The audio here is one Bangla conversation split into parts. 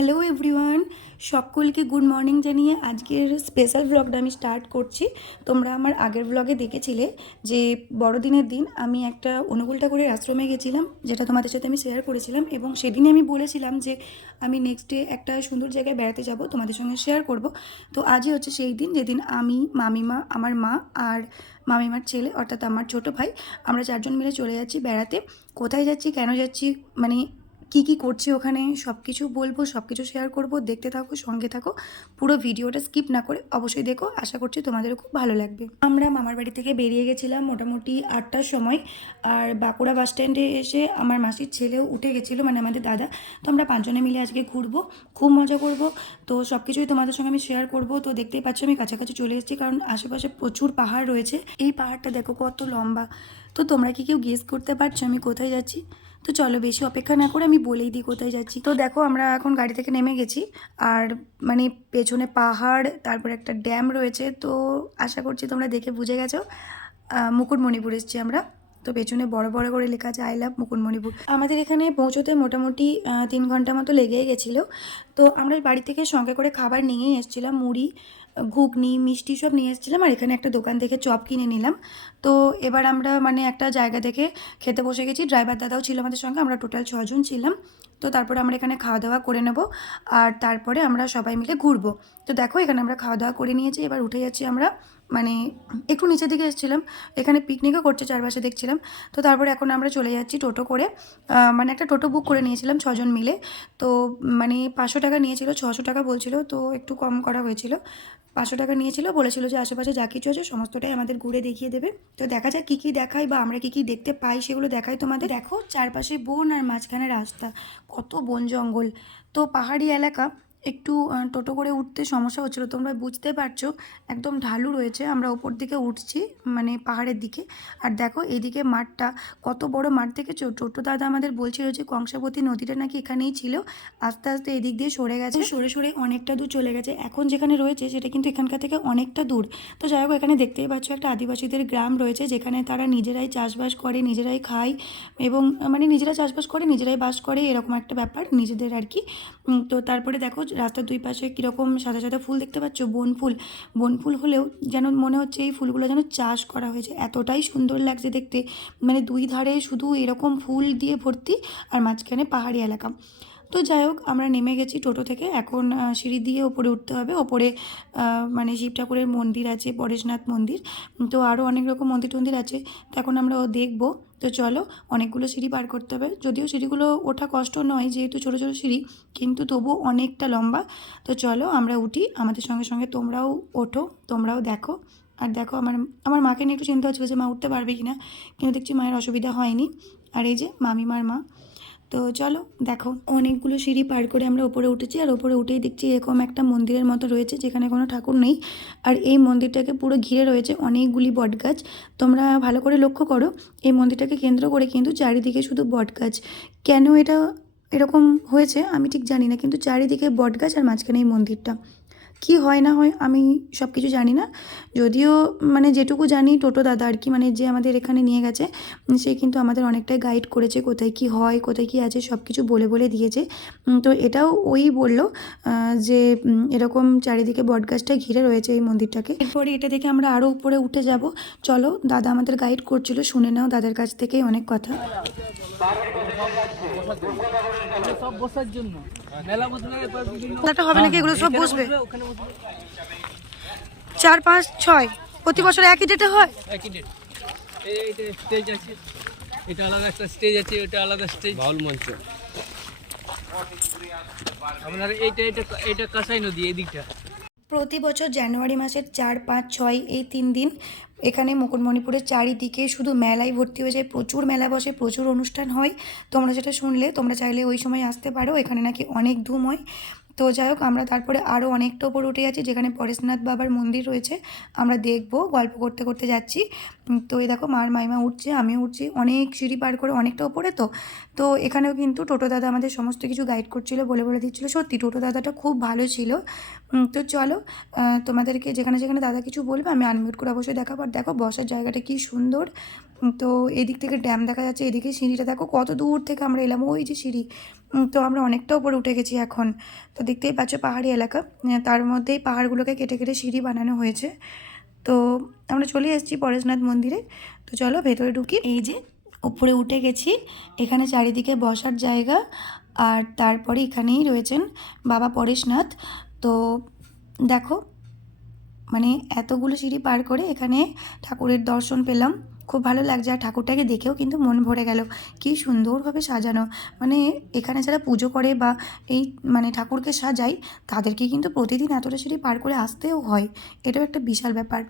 হ্যালো এভরিওয়ান সকলকে গুড মর্নিং জানিয়ে আজকের স্পেশাল ব্লগটা আমি স্টার্ট করছি। তোমরা আমার আগের ব্লগে দেখেছিলে যে বড়দিনের দিন আমি একটা অনুকূল ঠাকুরের আশ্রমে গেছিলাম, যেটা তোমাদের সাথে আমি শেয়ার করেছিলাম এবং সেদিনে আমি বলেছিলাম যে আমি নেক্সট ডে একটা সুন্দর জায়গায় বেড়াতে যাব, তোমাদের সঙ্গে শেয়ার করব। তো আজই হচ্ছে সেই দিন যেদিন আমি, মামিমা, আমার মা আর মামিমার ছেলে, অর্থাৎ আমার ছোট ভাই, আমরা চারজন মিলে চলে যাচ্ছি বেড়াতে। কোথায় যাচ্ছি, কেন যাচ্ছি মানে কি কি করছি ওখানে সব কিছু বলব সব কিছু শেয়ার করব, দেখতে থাকো, সঙ্গে থাকো, পুরো ভিডিওটা স্কিপ না করে অবশ্যই দেখো, আশা করছি তোমাদেরও খুব ভালো লাগবে। আমরা মামার বাড়ি থেকে বেরিয়ে গেছিলাম মোটামুটি আটটার সময়, আর বাঁকুড়া বাস স্ট্যান্ডে এসে আমার মাসির ছেলেও উঠে গেছিল মানে আমাদের দাদা। তো আমরা পাঁচজনে মিলে আজকে ঘুরবো, খুব মজা করব। তো সব কিছুই তোমাদের সঙ্গে আমি শেয়ার করব। তো দেখতেই পাচ্ছ আমি কাছাকাছি চলে এসেছি, কারণ আশেপাশে প্রচুর পাহাড় রয়েছে। এই পাহাড়টা দেখো কত লম্বা। তো তোমরা কি কেউ গেস করতে পারছ আমি কোথায় যাচ্ছি? তো চলো বেশি অপেক্ষা না করে আমি বলেই দিই কোথায় যাচ্ছি। তো দেখো আমরা এখন গাড়ি থেকে নেমে গেছি, আর মানে পেছনে পাহাড়, তারপর একটা ড্যাম রয়েছে। তো আশা করছি তোমরা দেখে বুঝে গেছো মুকুটমণিপুর এসেছি আমরা। তো পেছনে বড় বড় করে লেখা আছে, আই লাভ মুকুটমণিপুর। আমাদের এখানে পৌঁছোতে মোটামুটি তিন ঘণ্টা মতো লেগেই গেছিল। তো আমরা বাড়ি থেকে সঙ্গে করে খাবার নিয়েই এসেছিলাম, মুড়ি ঘুগনি, মিষ্টি সব নিয়ে এসেছিলাম আর এখানে একটা দোকান থেকে চপ কিনে নিলাম। তো এবার আমরা মানে একটা জায়গা দেখে খেতে বসে গেছি। ড্রাইভার দাদাও ছিল আমাদের সঙ্গে, আমরা টোটাল ছজন ছিলাম। তো তারপরে আমরা এখানে খাওয়া দাওয়া করে নেব আর তারপরে আমরা সবাই মিলে ঘুরবো। তো দেখো এখানে আমরা খাওয়া দাওয়া করে নিয়েছি। এবার উঠে যাচ্ছি আমরা মানে একটু নিচের দিকে এসেছিলাম, এখানে পিকনিকও করছে চারপাশে দেখছিলাম। তো তারপরে এখন আমরা চলে যাচ্ছি টোটো করে। মানে একটা টোটো বুক করে নিয়েছিলাম ছজন মিলে। তো মানে পাঁচশো টাকা নিয়েছিল, ছশো টাকা বলছিল, তো একটু কম করা হয়েছিল। পাঁচশো টাকা নিয়েছিল, বলেছিল যে আশেপাশে যা কিছু আছে সমস্তটাই আমাদের ঘুরে দেখিয়ে দেবে। তো দেখা যাক কী কী দেখাই বা আমরা কী কী দেখতে পাই, সেগুলো দেখাই তোমাদের। দেখো, চারপাশে বন আর মাঝখানে রাস্তা। কত বন জঙ্গল। তো পাহাড়ি এলাকা একটু টোটো করে উঠতে সমস্যা হচ্ছিল। তোমরা বুঝতে পারছ, একদম ঢালু রয়েছে। আমরা ওপর দিকে উঠছি মানে পাহাড়ের দিকে। আর দেখো এইদিকে মাঠটা, কত বড় মাঠ দেখেছ? টোটো দাদা আমাদের বলছিল যে, কংসাবতী নদীটা নাকি এখানেই ছিল। আস্তে আস্তে এদিক দিয়ে সরে গেছে। সরে সরে অনেকটা দূর চলে গেছে। এখন যেখানে রয়েছে, সেটা কিন্তু এখানকার থেকে অনেকটা দূর। তো যাই হোক, এখানে দেখতেই পাচ্ছ, একটা আদিবাসীদের গ্রাম রয়েছে, যেখানে তারা নিজেরাই চাষবাস করে, নিজেরাই খায় এবং মানে নিজেরা চাষবাস করে, নিজেরাই বাস করে, এরকম একটা ব্যাপার নিজেদের আর কি। তো তারপরে দেখো রাস্তার দুই পাশে কীরকম সাদা সাদা ফুল দেখতে পাচ্ছ? বন ফুল। বন ফুল হলেও যেন মনে হচ্ছে এই ফুলগুলো যেন চাষ করা হয়েছে। এতটাই সুন্দর লাগছে দেখতে। মানে দুই ধারে শুধু এরকম ফুল দিয়ে ভর্তি আর মাঝখানে পাহাড়ি এলাকা। তো যাই হোক, আমরা নেমে গেছি টোটো থেকে। এখন সিঁড়ি দিয়ে ওপরে উঠতে হবে। ওপরে মানে শিব ঠাকুরের মন্দির আছে পরেশনাথ মন্দির। তো আরও অনেক রকম মন্দির টন্দির আছে। তো এখন আমরা ও দেখব। তো চলো, অনেকগুলো সিঁড়ি পার করতে হবে। যদিও সিঁড়িগুলো ওঠা কষ্ট নয়, যেহেতু ছোটো ছোটো সিঁড়ি, কিন্তু তবু অনেকটা লম্বা। তো চলো, আমরা উঠি। আমাদের সঙ্গে সঙ্গে তোমরাও ওঠো, তোমরাও দেখো। আর দেখো, আমার আমার মাকে নিয়ে একটু চিন্তা হচ্ছিল যে মা উঠতে পারবে কি না কিন্তু দেখছি মায়ের অসুবিধা হয়নি। আর এই যে মামিমার মা। তো চলো, দেখো, অনেকগুলো সিঁড়ি পার করে আমরা ওপরে উঠেছি, আর ওপরে উঠেই দেখছি এরকম একটা মন্দিরের মতো রয়েছে, যেখানে কোনো ঠাকুর নেই। আর এই মন্দিরটাকে পুরো ঘিরে রয়েছে অনেকগুলি বটগাছ। তোমরা ভালো করে লক্ষ্য করো, এই মন্দিরটাকে কেন্দ্র করে কিন্তু চারিদিকে শুধু বটগাছ। কেন এটা এরকম হয়েছে আমি ঠিক জানি না, কিন্তু চারিদিকে বটগাছ আর মাঝখানে এই মন্দিরটা। কি হয় না হয় আমি সব কিছু জানি না। যদিও মানে যেটুকু জানি টোটো দাদা আর কি মানে যে আমাদের এখানে নিয়ে গেছে সে কিন্তু আমাদের অনেকটাই গাইড করেছে কোথায় কি হয়, কোথায় কি আছে সব কিছু বলে বলে দিয়েছে। তো এটাও ওই বলল যে এরকম চারিদিকে বটগাছটা ঘিরে রয়েছে এই মন্দিরটাকে। এরপরে এটা দেখে আমরা আরও উপরে উঠে যাব। চলো, দাদা আমাদের গাইড করছিল, শুনে নাও দাদার কাছ থেকেই অনেক কথা। সব বসার জন্য মেলা বসলে এবার বিভিন্ন খেলাটা হবে নাকি? এগুলো সব বসবে? চার পাঁচ ছয়। প্রতি বছর একই ডেটে হয়? একই ডেট স্টেজ আছে এটা আলাদা একটা স্টেজ আছে এটা আলাদা স্টেজ বাউল মঞ্চ। আপনার এইটা এটা এটা কাঁসাই নদী এই দিকটা প্রতি বছর জানুয়ারি মাসের চার পাঁচ ছয় এই তিন দিন এখানে মুকুটমণিপুরের চারিদিকে শুধু মেলায় ভর্তি হয়ে যায়, প্রচুর মেলা বসে, প্রচুর অনুষ্ঠান হয়। তোমরা যেটা শুনলে, তোমরা চাইলে ওই সময় আসতে পারো, এখানে নাকি অনেক ধুম হয়। তো যাই হোক, আমরা তারপরে আরও অনেকটা ওপর উঠে যাচ্ছি, যেখানে পরেশনাথ বাবার মন্দির রয়েছে। আমরা দেখব, গল্প করতে করতে যাচ্ছি। তো এই দেখো মার মাইমা উঠছে আমি উঠছি। অনেক সিঁড়ি পার করে অনেকটা ওপরে তো। তো এখানেও কিন্তু টোটো দাদা আমাদের সমস্ত কিছু গাইড করছিল, বলে বলে দিচ্ছিল। সত্যি টোটো দাদাটা খুব ভালো ছিল। তো চলো তোমাদেরকে যেখানে যেখানে দাদা কিছু বলবে, আমি আনমিউট করে অবশ্যই দেখাবো। আর দেখো, বসার জায়গাটা কি সুন্দর। তো এদিক থেকে ড্যাম দেখা যাচ্ছে, এদিকে সিঁড়িটা দেখো, কত দূর থেকে আমরা এলাম, ওই যে সিঁড়ি। তো আমরা অনেকটা উপরে উঠে গেছি এখন। তো দেখতেই পাচ্ছ পাহাড়ি এলাকা। তার মধ্যেই পাহাড়গুলোকে কেটে কেটে সিঁড়ি বানানো হয়েছে। তো আমরা চলে এসেছি পরেশনাথ মন্দিরে। তো চলো ভেতরে ঢুকি। এই যে উপরে উঠে গেছি। এখানে চারিদিকে বসার জায়গা। আর তারপরে এখানেই রয়েছেন বাবা পরেশনাথ। তো দেখো মানে এতগুলো সিঁড়ি পার করে এখানে ঠাকুরের দর্শন পেলাম। খুব ভালো লাগছে। আর ঠাকুরটাকে দেখেও কিন্তু মন ভরে গেল। কি সুন্দরভাবে সাজানো। মানে এখানে যারা পুজো করে বা এই মানে ঠাকুরকে সাজায়, তাদেরকে কিন্তু প্রতিদিন এতটা সিঁড়ি পার করে আসতেও হয়, এটাও একটা বিশাল ব্যাপার।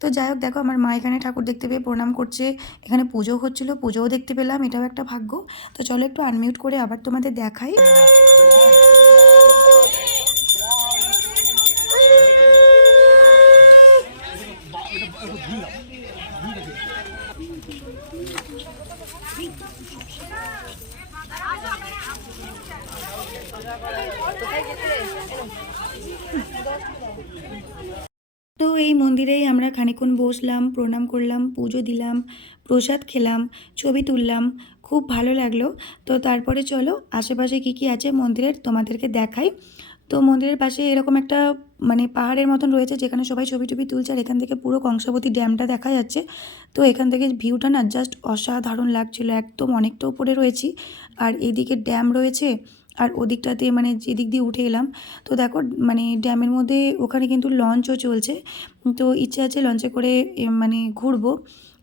তো যাই হোক, দেখো আমার মা এখানে ঠাকুর দেখতে পেয়ে প্রণাম করছে। এখানে পুজো হচ্ছিল, পুজোও দেখতে পেলাম, এটাও একটা ভাগ্য। তো চলো একটু আনমিউট করে আবার তোমাদের দেখাই। তো এই মন্দিরেই আমরা খানিকক্ষণ বসলাম, প্রণাম করলাম, পুজো দিলাম, প্রসাদ খেলাম, ছবি তুললাম, খুব ভালো লাগল। তো তারপরে চলো, আশেপাশে কী কী আছে মন্দিরের তোমাদেরকে দেখাই। তো মন্দিরের পাশে এরকম একটা মানে পাহাড়ের মতন রয়েছে যেখানে সবাই ছবি টবি তুলছে আর এখান থেকে পুরো কংসাবতী ড্যামটা দেখা যাচ্ছে। তো এখান থেকে ভিউটা না জাস্ট অসাধারণ লাগছিল, একদম অনেকটা উপরে রয়েছি আর এদিকে ড্যাম রয়েছে আর ওদিকটাতে মানে যেদিক দিয়ে উঠে এলাম। তো দেখো মানে ড্যামের মধ্যে ওখানে কিন্তু লঞ্চও চলছে। তো ইচ্ছে আছে লঞ্চে করে মানে ঘুরবো।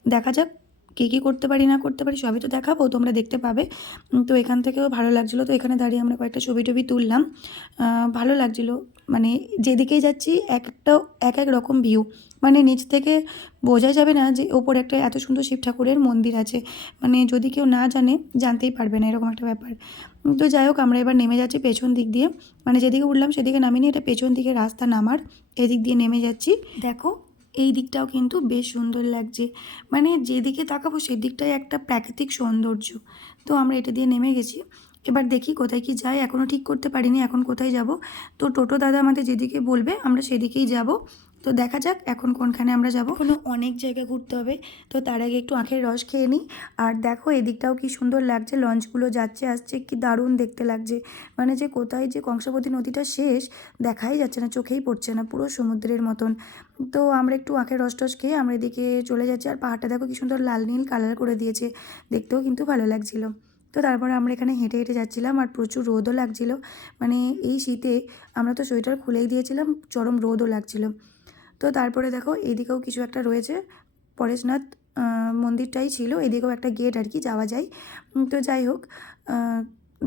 দেখা যাক কী কী করতে পারি, না করতে পারি, সবই তো দেখাবো, তোমরা দেখতে পাবে। তো এখান থেকেও ভালো লাগছিল। তো এখানে দাঁড়িয়ে আমরা কয়েকটা ছবি টবি তুললাম। ভালো লাগছিল। মানে যেদিকেই যাচ্ছি এক একটা এক এক রকম ভিউ মানে নিচ থেকে বোঝা যাবে না যে ওপরে একটা এত সুন্দর শিব ঠাকুরের মন্দির আছে। মানে যদি কেউ না জানে, জানতেই পারবে না এরকম একটা ব্যাপার। তো যাই হোক, আমরা এবার নেমে যাচ্ছি পেছন দিক দিয়ে। মানে যেদিকে উঠলাম, সেদিকে নামিনি, এটা পেছন দিকে রাস্তা নামার। এদিক দিয়ে নেমে যাচ্ছি। দেখো, এই দিকটাও কিন্তু বেশ সুন্দর লাগছে। মানে যেদিকে তাকাবো, সেদিকটাই একটা প্রাকৃতিক সৌন্দর্য। তো আমরা এটা দিয়ে নেমে গেছি। এবার দেখি কোথায় কি যাই এখনও ঠিক করতে পারিনি, এখন কোথায় যাব? তো টোটো দাদা আমাদের যেদিকে বলবে, আমরা সেদিকেই যাব। তো দেখা যাক এখন কোনখানে আমরা যাব। এখনও অনেক জায়গা ঘুরতে হবে, তো তার আগে একটু আখের রস খেয়ে নিই। আর দেখো এদিকটাও কি সুন্দর লাগছে, লঞ্চগুলো যাচ্ছে, আসছে, কি দারুণ দেখতে লাগছে। মানে যে কোথায় যে কংসাবতী নদীটা শেষ, দেখাই যাচ্ছে না, চোখেই পড়ছে না, পুরো সমুদ্রের মতন। তো আমরা একটু আখের রস টস খেয়ে আমরা এদিকে চলে যাচ্ছি। আর পাহাড়টা দেখো কি সুন্দর লাল নীল কালার করে দিয়েছে, দেখতেও কিন্তু ভালো লাগছিল। তো তারপরে আমরা এখানে হেঁটে হেঁটে যাচ্ছিলাম আর প্রচুর রোদও লাগছিল। মানে এই শীতে আমরা তো সোয়েটার খুলেই দিয়েছিলাম, চরম রোদও লাগছিল। তো তারপরে দেখো এদিকেও কিছু একটা রয়েছে, পরেশনাথ মন্দিরটাই ছিল, এদিকেও একটা গেট আর কি যাওয়া যায়। তো যাই হোক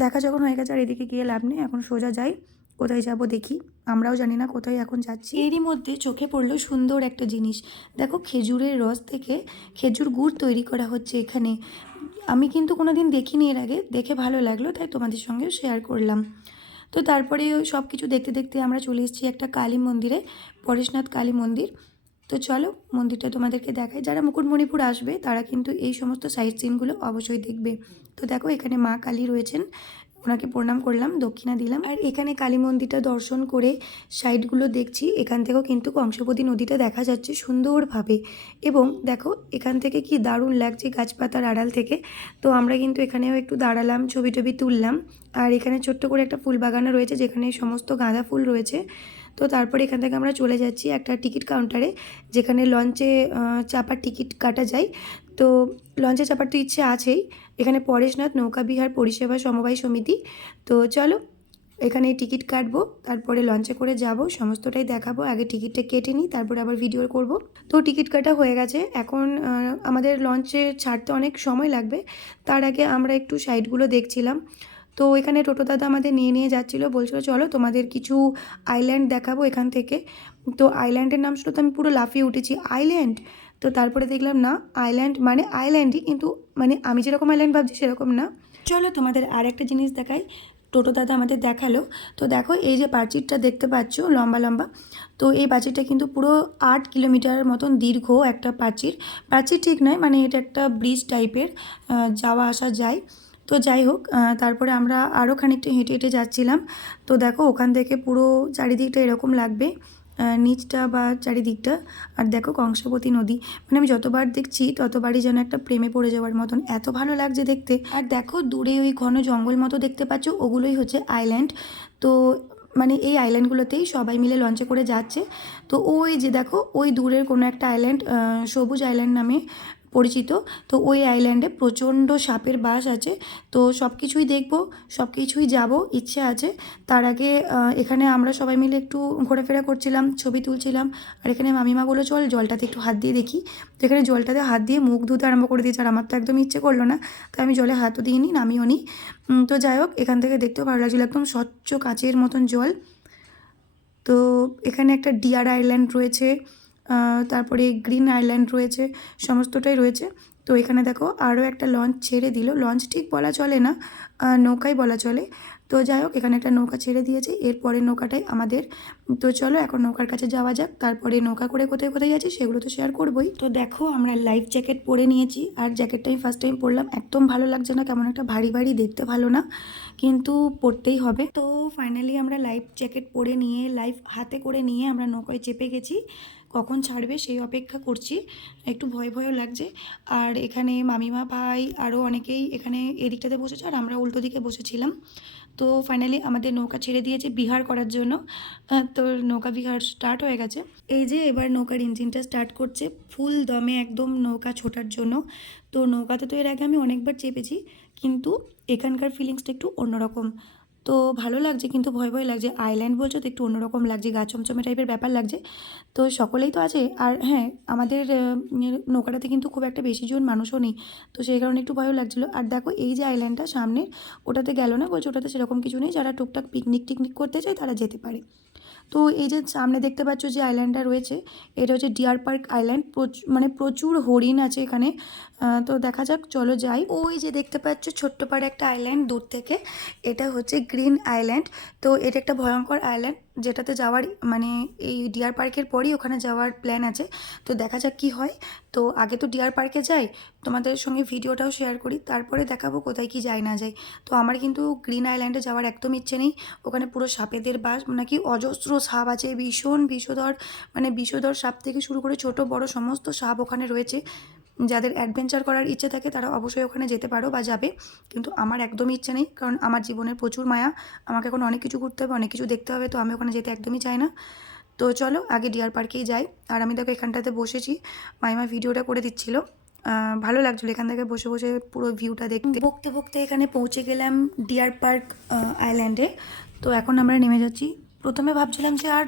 দেখা যখন হয়ে গেছে আর এদিকে গিয়ে লাভ নেই, এখন সোজা যাই, কোথায় যাব দেখি। আমরাও জানি না কোথায় এখন যাচ্ছি। এরই মধ্যে চোখে পড়ল সুন্দর একটা জিনিস। দেখো খেজুরের রস থেকে খেজুর গুড় তৈরি করা হচ্ছে এখানে। আমি কিন্তু কোনো দিন দেখিনি এর আগে। দেখে ভালো লাগল, তাই তোমাদের সঙ্গেও শেয়ার করলাম। তো তারপরে ওই সব কিছু দেখতে দেখতে আমরা চলে এসেছি একটা কালী মন্দিরে, পরেশনাথ কালী মন্দির। তো চলো, মন্দিরটা তোমাদেরকে দেখাই। যারা মুকুটমণিপুর আসবে, তারা কিন্তু এই সমস্ত সাইট সিনগুলো অবশ্যই দেখবে। তো দেখো, এখানে মা কালী রয়েছেন। ওনাকে প্রণাম করলাম, দক্ষিণা দিলাম। আর এখানে কালী মন্দিরটা দর্শন করে সাইডগুলো দেখছি, এখান থেকেও কিন্তু কংসপতি নদীটা দেখা যাচ্ছে সুন্দরভাবে। এবং দেখো, এখান থেকে কি দারুণ লাগছে গাছপাতার আড়াল থেকে। তো আমরা কিন্তু এখানেও একটু দাঁড়ালাম, ছবি টবি তুললাম। আর এখানে ছোট্ট করে একটা ফুল বাগানও রয়েছে, যেখানে সমস্ত গাঁদা ফুল রয়েছে। তো তারপরে এখান থেকে আমরা চলে যাচ্ছি একটা টিকিট কাউন্টারে, যেখানে লঞ্চে চাপার টিকিট কাটা যায়। তো লঞ্চে চাপার তো ইচ্ছে আছেই। এখানে পরেশনাথ, নৌকাবিহার পরিষেবা সমবায় সমিতি। তো চলো এখানে টিকিট কাটবো, তারপরে লঞ্চে করে যাব, সমস্তটাই দেখাবো, আগে টিকিটটা কেটে নিই, তারপরে আবার ভিডিও করব। তো টিকিট কাটা হয়ে গেছে। এখন আমাদের লঞ্চে ছাড়তে অনেক সময় লাগবে। তার আগে আমরা একটু সাইডগুলো দেখছিলাম। তো এখানে টোটো দাদা আমাদের নিয়ে নিয়ে যাচ্ছিল। বলছিল, চলো তোমাদের কিছু আইল্যান্ড দেখাবো এখান থেকে। তো আইল্যান্ডের নাম শুনে তো আমি পুরো লাফিয়ে উঠেছি। আইল্যান্ড তো তারপরে দেখলাম, না আইল্যান্ড মানে আইল্যান্ডই কিন্তু মানে আমি যেরকম আইল্যান্ড ভাবছি, সেরকম না। চলো তোমাদের আর একটা জিনিস দেখাই। টোটো দাদা আমাদের দেখাল। তো দেখো, এই যে প্রাচীরটা দেখতে পাচ্ছ, লম্বা লম্বা। তো এই প্রাচীরটা কিন্তু পুরো আট কিলোমিটার মতন দীর্ঘ একটা প্রাচীর প্রাচীর ঠিক নয় মানে এটা একটা ব্রিজ টাইপের যাওয়া আসা যায়। তো যাই হোক তারপরে আমরা আরও খানিকটা হেঁটে হেঁটে যাচ্ছিলাম। তো দেখো, ওখান থেকে পুরো চারিদিকটা এরকম লাগবে নিচটা বা চারিদিকটা। আর দেখো, কংসাবতী নদী। মানে আমি যতবার দেখছি, ততবারই যেন একটা প্রেমে পড়ে যাওয়ার মতন। এত ভালো লাগছে দেখতে। আর দেখো, দূরে ওই ঘন জঙ্গল মতো দেখতে পাচ্ছ, ওগুলোই হচ্ছে আইল্যান্ড তো মানে এই আইল্যান্ডগুলোতেই সবাই মিলে লঞ্চে করে যাচ্ছে। তো ওই যে দেখো, ওই দূরের কোনো একটা আইল্যান্ড সবুজ আইল্যান্ড নামে পরিচিত। তো ওই আইল্যান্ডে প্রচণ্ড সাপের বাস আছে। তো সব কিছুই দেখব, সব কিছুই যাব, ইচ্ছে আছে। তার আগে এখানে আমরা সবাই মিলে একটু ঘোরাফেরা করছিলাম, ছবি তুলছিলাম। আর এখানে মামিমা বলে চল জলটাতে একটু হাত দিয়ে দেখি। তো এখানে জলটাতে হাত দিয়ে মুখ ধুতে আরম্ভ করে দিয়েছে। আর আমার তো একদম ইচ্ছে করল না। তো আমি জলে হাতও দিইনি, নামিও নি। তো যাই হোক, এখান থেকে দেখতেও ভালো লাগছিল একদম স্বচ্ছ কাচের মতন জল। তো এখানে একটা ডিয়ার আইল্যান্ড রয়েছে। তারপরে গ্রিন আইল্যান্ড রয়েছে, সমস্তটাই রয়েছে। তো এখানে দেখো আরও একটা লঞ্চ ছেড়ে দিল। লঞ্চ ঠিক বলা চলে না নৌকাই বলা চলে। তো যাই হোক, এখানে একটা নৌকা ছেড়ে দিয়েছে। এরপরে নৌকাটাই আমাদের। তো চলো এখন নৌকার কাছে যাওয়া যাক। তারপরে নৌকা করে কোথায় কোথায় যাচ্ছি সেগুলো তো শেয়ার করবোই। তো দেখো আমরা লাইফ জ্যাকেট পরে নিয়েছি। আর জ্যাকেটটা আমি ফার্স্ট টাইম পরলাম। একদম ভালো লাগছে না, কেমন একটা ভারী ভারী, দেখতে ভালো না। কিন্তু পরতেই হবে। তো ফাইনালি আমরা লাইফ জ্যাকেট পরে নিয়ে লাইফ হাতে করে নিয়ে আমরা নৌকায় চেপে গেছি। কখন ছাড়বে সেই অপেক্ষা করছি। একটু ভয় ভয়ও লাগছে। আর এখানে মামিমা, ভাই আরও অনেকেই এখানে এদিকটাতে বসেছে আর আমরা উল্টো দিকে বসেছিলাম। তো ফাইনালি আমাদের নৌকা ছেড়ে দিয়েছে বিহার করার জন্য। তো নৌকা বিহার স্টার্ট হয়ে গেছে। এই যে এবার নৌকার ইঞ্জিনটা স্টার্ট করছে ফুল দমে একদম নৌকা ছোটার জন্য। তো নৌকাতে তো এর আগে আমি অনেকবার চেপেছি, কিন্তু এখানকার ফিলিংসটা একটু অন্যরকম। তো ভালো লাগছে, কিন্তু ভয় ভয় লাগছে। আইল্যান্ড বলছো তো, একটু অন্যরকম লাগছে, গা চমচমে টাইপের ব্যাপার লাগছে। তো সকলেই তো আছে, আর হ্যাঁ আমাদের নৌকাটাতে কিন্তু খুব একটা বেশি জন মানুষও নেই। তো সেই কারণে একটু ভয়ও লাগছিল। আর দেখো, এই যে আইল্যান্ডটা সামনে ওটাতে গেল না? বলছে ওটাতে সেরকম কিছু নেই। যারা টুকটাক পিকনিক টিকনিক করতে চায়, তারা যেতে পারে। তো এই যে সামনে দেখতে পাচ্ছ যে আইল্যান্ডটা রয়েছে, এটা হচ্ছে ডিয়ার পার্ক আইল্যান্ড মানে প্রচুর হরিণ আছে এখানে। তো দেখা যাক, চলো যাই। ওই যে দেখতে পাচ্ছ ছোট্ট পাড়ে একটা আইল্যান্ড দূর থেকে, এটা হচ্ছে গ্রিন আইল্যান্ড তো এটা একটা ভয়ঙ্কর আইল্যান্ড যেটাতে যাওয়ার মানে এই ডিয়ার পার্কের পরই ওখানে যাওয়ার প্ল্যান আছে। তো দেখা যাক কি হয়। তো আগে তো ডিয়ার পার্কে যাই, তোমাদের সঙ্গে ভিডিওটাও শেয়ার করি, তারপরে দেখাবো কোথায় কি যায় না যায়। তো আমার কিন্তু গ্রিন আইল্যান্ডে যাওয়ার একদম ইচ্ছে নেই। ওখানে পুরো সাপেদের বাস, নাকি অজস্র সাপ আছে, ভীষণ বিষধর মানে বিষধর সাপ থেকে শুরু করে ছোট বড় সমস্ত সাপ ওখানে রয়েছে। যাদের অ্যাডভেঞ্চার করার ইচ্ছে থাকে, তারা অবশ্যই ওখানে যেতে পারো বা যাবে। কিন্তু আমার একদমই ইচ্ছে নেই, কারণ আমার জীবনের প্রচুর মায়া। আমাকে এখন অনেক কিছু করতে হবে, অনেক কিছু দেখতে হবে, তো আমি ওখানে যেতে একদমই চাই না। তো চলো, আগে ডিয়ার পার্কেই যাই। আর আমি দেখো এখানটাতে বসেছি। মাইমা ভিডিওটা করে দিচ্ছিল। ভালো লাগছিল এখান থেকে বসে বসে পুরো ভিউটা দেখতে। বকতে বকতে এখানে পৌঁছে গেলাম ডিয়ার পার্ক আইল্যান্ডে তো এখন আমরা নেমে যাচ্ছি প্রথমে ভাবছিলাম যে আর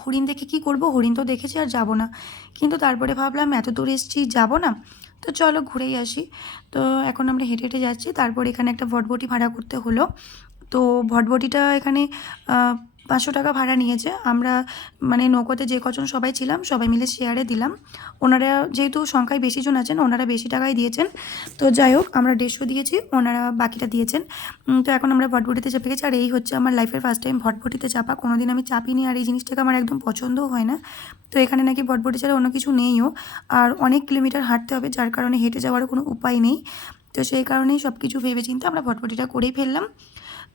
হরিণ দেখে কি করব? হরিণ তো দেখেছি আর যাব না। কিন্তু তারপরে ভাবলাম এত দূর এসেছি, যাব না। তো চলো ঘুরেই আসি। তো এখন আমরা হেঁটে হেঁটে যাচ্ছি। তারপর এখানে একটা ভটভটি ভাড়া করতে হলো। তো ভটভটিটা এখানে পাঁচশো টাকা ভাড়া নিয়েছে। আমরা মানে নৌকোতে যে কজন সবাই ছিলাম, সবাই মিলে শেয়ারে দিলাম। ওনারা যেহেতু সংখ্যায় বেশি জন আছেন, ওনারা বেশি টাকাই দিয়েছেন। তো যাই হোক, আমরা দেড়শো দিয়েছি, ওনারা বাকিটা দিয়েছেন। তো এখন আমরা ভটভটিতে চেপে গেছি। আর এই হচ্ছে আমার লাইফের ফার্স্ট টাইম ভটভটিতে চাপা। কোনোদিন আমি চাপিনি আর এই জিনিসটাকে আমার একদম পছন্দও হয় না। তো এখানে নাকি ভটভটি ছাড়া অন্য কিছু নেইও। আর অনেক কিলোমিটার হাঁটতে হবে, যার কারণে হেঁটে যাওয়ারও কোনো উপায় নেই। তো সেই কারণেই সব কিছু ভেবে চিন্তে আমরা ভটভটিটা করেই ফেললাম।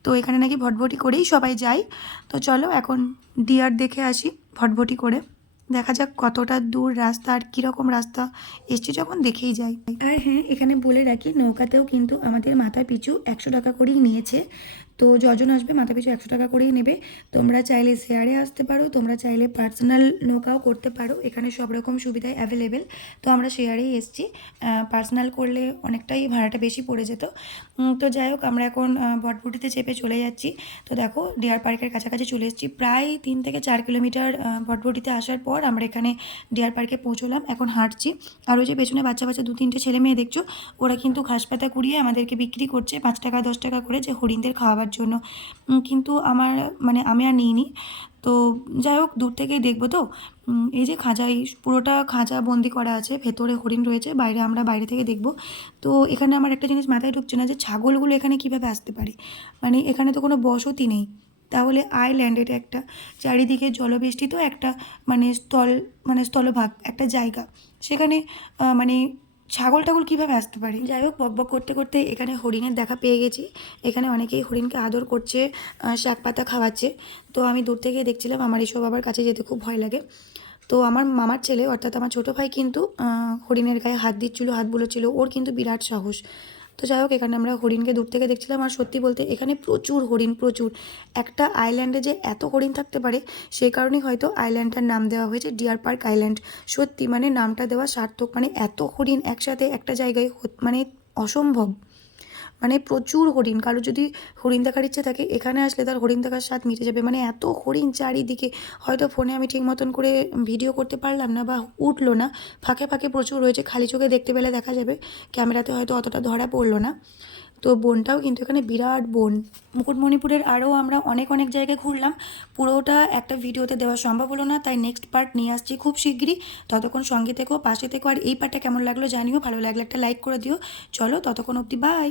তো এখানে নাকি ভটভটি করেই সবাই যায়। তো চলো এখন ডিয়ার দেখে আসি ভটভটি করে। দেখা যাক কতটা দূর রাস্তা আর কীরকম রাস্তা এসছে যখন দেখেই যাই। আর হ্যাঁ এখানে বলে রাখি, নৌকাতেও কিন্তু আমাদের মাথা পিছু একশো টাকা করেই নিয়েছে। তো যজন আসবে, মাথা পিছু একশো টাকা করেই নেবে। তোমরা চাইলে শেয়ারে আসতে পারো, তোমরা চাইলে পার্সোনাল নৌকাও করতে পারো। এখানে সব রকম সুবিধাই অ্যাভেলেবেল তো আমরা শেয়ারেই এসেছি। পার্সোনাল করলে অনেকটাই ভাড়াটা বেশি পড়ে যেত। তো যাই হোক, আমরা এখন ভটভটিতে চেপে চলে যাচ্ছি। তো দেখো ডিয়ার পার্কের কাছাকাছি চলে এসেছি। প্রায় তিন থেকে চার কিলোমিটার ভটভটিতে আসার পর আমরা এখানে ডিয়ার পার্কে পৌঁছলাম। এখন হাঁটছি। আর ওই যে পেছনে বাচ্চা বাচ্চা দু তিনটে ছেলে মেয়ে দেখছ, ওরা কিন্তু ঘাস পাতা কুড়িয়ে আমাদেরকে বিক্রি করছে পাঁচ টাকা, দশ টাকা করে যে হরিণদের খাওয়াবার জন্য। কিন্তু আমার মানে আমি আর নিইনি। তো যাই হোক, দূর থেকেই দেখব তো। এই যে খাঁচাই পুরোটা খাঁচা বন্দি করা আছে, ভেতরে হরিণ রয়েছে, বাইরে আমরা বাইরে থেকে দেখব। তো এখানে আমার একটা জিনিস মাথায় ঢুকছে না যে ছাগলগুলো এখানে কীভাবে আসতে পারে? মানে এখানে তো কোনো বসতি নেই। তাহলে আইল্যান্ড এটা একটা, চারিদিকে জলবেষ্টিত একটা মানে স্থল মানে স্থলভাগ, একটা জায়গা। সেখানে মানে ছাগল টাগল কীভাবে আসতে পারে? যাই হোক বক বক করতে করতে এখানে হরিণের দেখা পেয়ে গেছি। এখানে অনেকেই হরিণকে আদর করছে শাক পাতা খাওয়াচ্ছে। তো আমি দূর থেকে দেখছিলাম, আমার এসব আবার কাছে যেতে খুব ভয় লাগে। তো আমার মামার ছেলে, অর্থাৎ আমার ছোটো ভাই কিন্তু হরিণের গায়ে হাত দিচ্ছিল, হাত বুলোচ্ছিল। ওর কিন্তু বিরাট সাহস। তো যাই হোক, এখানে আমরা হরিণকে দূর থেকে দেখছিলাম আর সত্যি বলতে এখানে প্রচুর হরিণ, প্রচুর। একটা আইল্যান্ডে যে এত হরিণ থাকতে পারে সেই কারণেই হয়তো আইল্যান্ডটার নাম দেওয়া হয়েছে ডিয়ার পার্ক আইল্যান্ড সত্যি মানে নামটা দেওয়া সার্থক মানে এত হরিণ একসাথে একটা জায়গায় মানে অসম্ভব। মানে প্রচুর হরিণ। কারও যদি হরিণ দেখার ইচ্ছে থাকে, এখানে আসলে তার হরিণ দেখার স্বাদ মিটে যাবে। মানে এত হরিণ চারিদিকে, হয়তো ফোনে আমি ঠিক মতন করে ভিডিও করতে পারলাম না বা উঠল না। ফাঁকে ফাঁকে প্রচুর রয়েছে, খালি চোখে দেখতে পেলে দেখা যাবে। ক্যামেরাতে হয়তো অতটা ধরা পড়ল না। তো বনটাও কিন্তু এখানে বিরাট বন। মুকুটমণিপুরের আরও আমরা অনেক অনেক জায়গায় ঘুরলাম। পুরোটা একটা ভিডিওতে দেওয়া সম্ভব হলো না, তাই নেক্সট পার্ট নিয়ে আসছি খুব শিগগিরই। ততক্ষণ সঙ্গে থেকো, পাশে থেকো, আর এই পার্টটা কেমন লাগল জানিও। ভালো লাগলে একটা লাইক করে দিও। চলো ততক্ষণ অবধি বাই